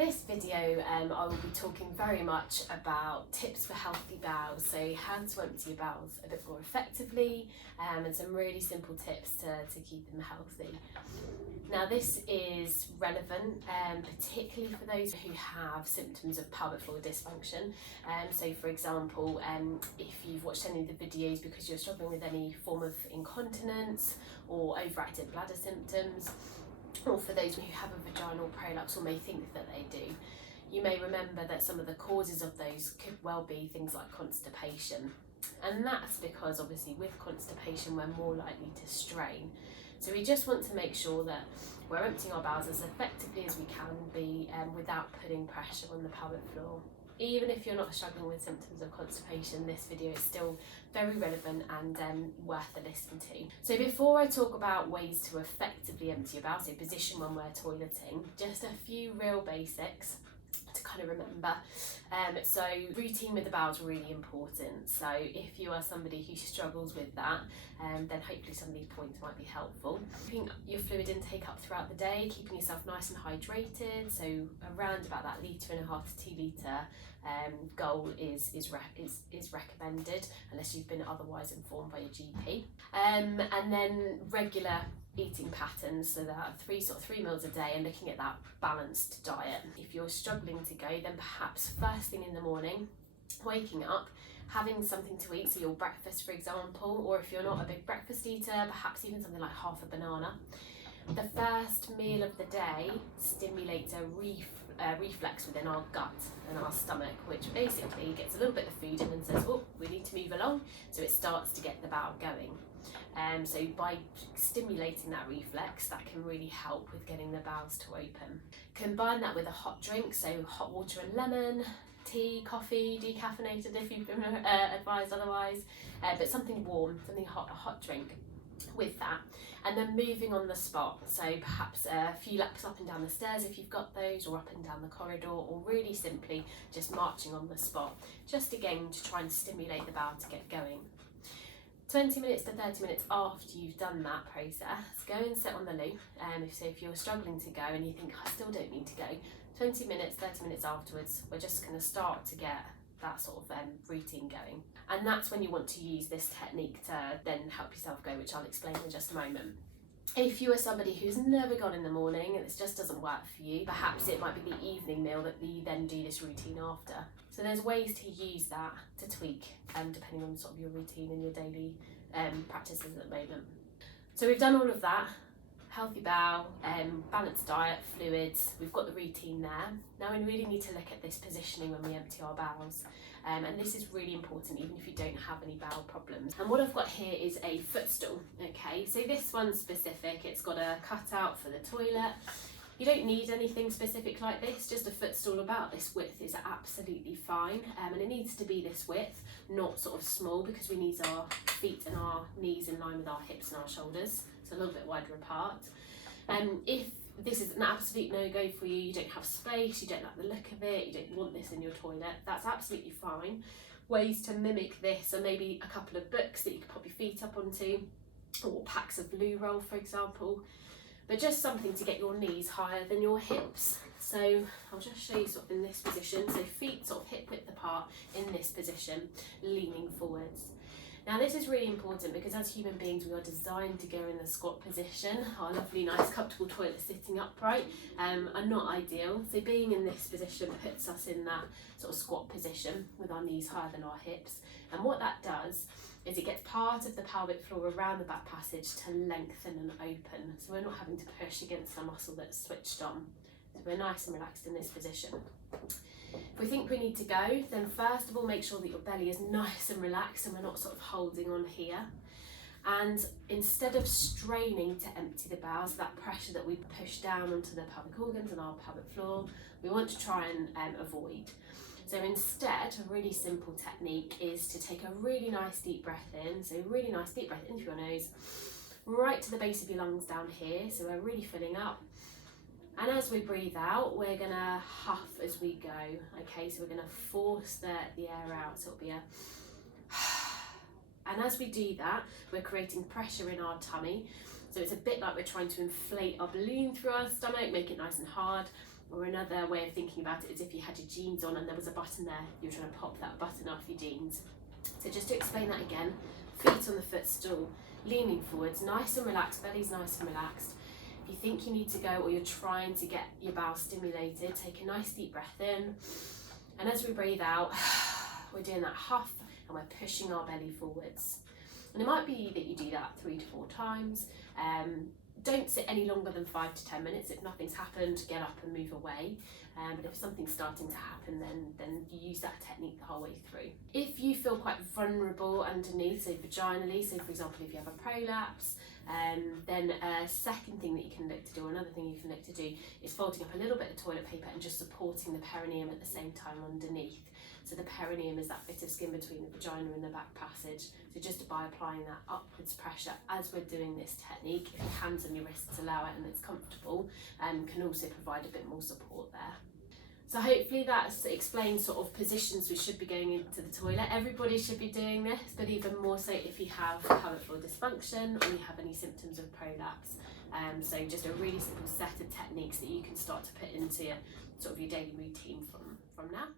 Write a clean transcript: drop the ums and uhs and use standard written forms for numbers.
this video I will be talking very much about tips for healthy bowels, so how to empty your bowels a bit more effectively, and some really simple tips to keep them healthy. Now this is relevant particularly for those who have symptoms of pelvic floor dysfunction. So for example, if you've watched any of the videos because you're struggling with any form of incontinence or overactive bladder symptoms, or for those who have a vaginal prolapse or may think that they do, you may remember that some of the causes of those could well be things like constipation. And that's because obviously with constipation we're more likely to strain. So we just want to make sure that we're emptying our bowels as effectively as we can be without putting pressure on the pelvic floor. Even if you're not struggling with symptoms of constipation, this video is still very relevant and worth a listen to. So before I talk about ways to effectively empty your bowels, so position when we're toileting, just a few real basics to kind of remember. So routine with the bowels is really important. So if you are somebody who struggles with that, then hopefully some of these points might be helpful. Keeping your fluid intake up throughout the day, keeping yourself nice and hydrated, so around about that 1.5 to 2 litre goal is recommended, unless you've been otherwise informed by your GP. And then regular eating patterns, so that three meals a day, and looking at that balanced diet. If you're struggling to go, then perhaps first thing in the morning, waking up, having something to eat, so your breakfast for example, or if you're not a big breakfast eater, perhaps even something like half a banana. The first meal of the day stimulates a reflex within our gut and our stomach, which basically gets a little bit of food in and says, oh, we need to move along, so it starts to get the bowel going. So by stimulating that reflex, that can really help with getting the bowels to open. Combine that with a hot drink, so hot water and lemon, tea, coffee, decaffeinated if you've been advised otherwise, but something warm, something hot, a hot drink with that. And then moving on the spot, so perhaps a few laps up and down the stairs if you've got those, or up and down the corridor, or really simply just marching on the spot, just again to try and stimulate the bowel to get going. 20 minutes to 30 minutes after you've done that process, go and sit on the loo. If you're struggling to go and you think, I still don't need to go, 20 minutes, 30 minutes afterwards, we're just going to start to get that sort of routine going. And that's when you want to use this technique to then help yourself go, which I'll explain in just a moment. If you are somebody who's never gone in the morning and this just doesn't work for you, perhaps it might be the evening meal that you then do this routine after. So there's ways to use that to tweak depending on sort of your routine and your daily practices at the moment. So we've done all of that. Healthy bowel, balanced diet, fluids, we've got the routine there. Now we really need to look at this positioning when we empty our bowels. And this is really important even if you don't have any bowel problems. And what I've got here is a footstool, okay? So this one's specific, it's got a cutout for the toilet. You don't need anything specific like this, just a footstool about this width is absolutely fine. And it needs to be this width, not sort of small, because we need our feet and our knees in line with our hips and our shoulders, so a little bit wider apart. If this is an absolute no-go for you, you don't have space, you don't like the look of it, you don't want this in your toilet, that's absolutely fine. Ways to mimic this are maybe a couple of books that you could pop your feet up onto, or packs of loo roll for example, but just something to get your knees higher than your hips. So I'll just show you sort of in this position, so feet sort of hip width apart in this position, leaning forwards. Now this is really important because as human beings we are designed to go in the squat position. Our lovely nice comfortable toilet sitting upright are not ideal, so being in this position puts us in that sort of squat position with our knees higher than our hips, and what that does is it gets part of the pelvic floor around the back passage to lengthen and open, so we're not having to push against the muscle that's switched on, so we're nice and relaxed in this position. If we think we need to go, then first of all make sure that your belly is nice and relaxed and we're not sort of holding on here. And instead of straining to empty the bowels, that pressure that we push down onto the pelvic organs and our pelvic floor, we want to try and avoid. So instead, a really simple technique is to take a really nice deep breath in, so really nice deep breath in through your nose, right to the base of your lungs down here, so we're really filling up. And as we breathe out, we're gonna huff as we go, okay? So we're gonna force the air out, so it'll be a and as we do that, we're creating pressure in our tummy. So it's a bit like we're trying to inflate our balloon through our stomach, make it nice and hard. Or another way of thinking about it is if you had your jeans on and there was a button there, you're trying to pop that button off your jeans. So just to explain that again, feet on the footstool, leaning forwards, nice and relaxed, belly's nice and relaxed. If you think you need to go or you're trying to get your bowels stimulated, take a nice deep breath in. And as we breathe out, we're doing that huff and we're pushing our belly forwards. And it might be that you do that 3 to 4 times. Don't sit any longer than 5 to 10 minutes. If nothing's happened, get up and move away. But if something's starting to happen, then you use that technique the whole way through. If you feel quite vulnerable underneath, so vaginally, so for example, if you have a prolapse, then a second thing that you can look to do, or another thing you can look to do, is folding up a little bit of toilet paper and just supporting the perineum at the same time underneath. So the perineum is that bit of skin between the vagina and the back passage. So just by applying that upwards pressure as we're doing this technique, if your hands and your wrists allow it and it's comfortable, can also provide a bit more support there. So hopefully that's explained sort of positions we should be going into the toilet. Everybody should be doing this, but even more so if you have pelvic floor dysfunction or you have any symptoms of prolapse. So just a really simple set of techniques that you can start to put into sort of your daily routine from now.